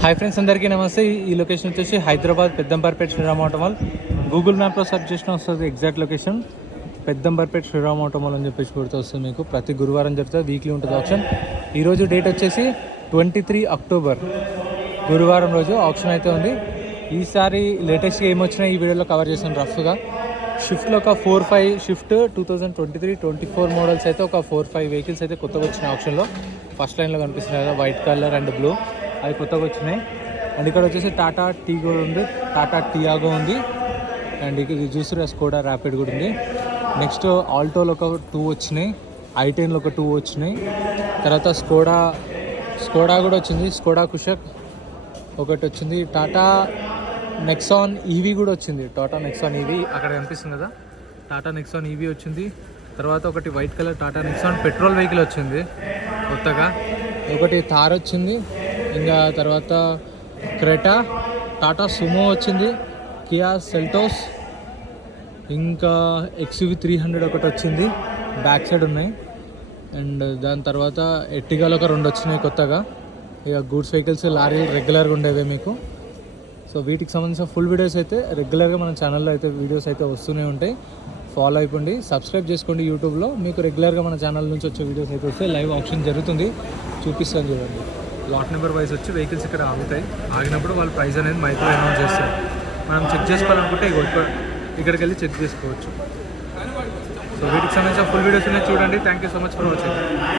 Hi friends, అందరికీ నమస్తే. ఈ లొకేషన్ వచ్చేసి Hyderabad Peddamberpet Sriram auto mall. Google మ్యాప్లో సెర్చ్ చేసిన వస్తుంది exact location. Peddamberpet Sriram auto mall అని చెప్పేసి కొడితే వస్తుంది మీకు. ప్రతి గురువారం జరుగుతుంది, వీక్లీ ఉంటుంది ఆప్షన్. ఈరోజు డేట్ వచ్చేసి 23 అక్టోబర్, గురువారం రోజు ఆప్షన్ అయితే ఉంది. ఈసారి లేటెస్ట్గా ఏమొచ్చినా ఈ వీడియోలో కవర్ చేశాను రఫ్గా. షిఫ్ట్లో ఒక 4-5 షిఫ్ట్ 2023-24 మోడల్స్ అయితే ఒక 4-5 వెహికల్స్ అయితే కొత్తగా వచ్చినాయి ఆప్షన్లో. ఫస్ట్ లైన్లో కనిపిస్తున్నాయి కదా, వైట్ కలర్ అండ్ బ్లూ, అవి కొత్తగా వచ్చినాయి. అండ్ ఇక్కడ వచ్చేసి టాటా టీగో ఉంది, టాటా టియాగో ఉంది, అండ్ ఇది చూసారు స్కోడా ర్యాపిడ్ కూడా ఉంది. నెక్స్ట్ ఆల్టోలో ఒక 2 వచ్చినాయి, I10లో ఒక 2 వచ్చినాయి. తర్వాత స్కోడా కూడా వచ్చింది, స్కోడా కుషక్ ఒకటి వచ్చింది. టాటా నెక్సాన్ ఈవీ కూడా వచ్చింది, టాటా నెక్సాన్ ఈవీ అక్కడ కనిపిస్తుంది కదా, టాటా నెక్సాన్ ఈవీ వచ్చింది. తర్వాత ఒకటి white colour Tata Nexon petrol vehicle వచ్చింది కొత్తగా. ఒకటి థార్ వచ్చింది, ఇంకా తర్వాత క్రెటా, టాటా సుమో వచ్చింది, కియా సెల్టోస్, ఇంకా XUV 300 ఒకటి వచ్చింది, బ్యాక్ సైడ్ ఉన్నాయి. అండ్ దాని తర్వాత ఎర్టిగాలో ఒక 2 వచ్చినాయి కొత్తగా. ఇక గూడ్స్ వెహికల్స్, లారీలు రెగ్యులర్గా ఉండేవే మీకు. సో వీటికి సంబంధించిన ఫుల్ వీడియోస్ అయితే రెగ్యులర్గా మన ఛానల్లో అయితే వీడియోస్ అయితే వస్తూనే ఉంటాయి. ఫాలో అయిపోండి, సబ్స్క్రైబ్ చేసుకోండి యూట్యూబ్లో. మీకు రెగ్యులర్గా మన ఛానల్ నుంచి వచ్చే వీడియోస్ అయితే వస్తాయి. లైవ్ ఆప్షన్ జరుగుతుంది, చూపిస్తాను చూడండి. లాట్ నెంబర్ వైజ్ వచ్చి వెహికల్స్ ఇక్కడ ఆగుతాయి. ఆగినప్పుడు వాళ్ళు ప్రైస్ అనేది మైక్రో అనౌన్స్ చేస్తారు. మనం చెక్ చేసుకోవాలనుకుంటే ఇక్కడికి వెళ్ళి చెక్ చేసుకోవచ్చు. సో వీటికి సంబంధించిన ఫుల్ వీడియోస్ ఉన్నాయి, చూడండి. Thank you so much for watching.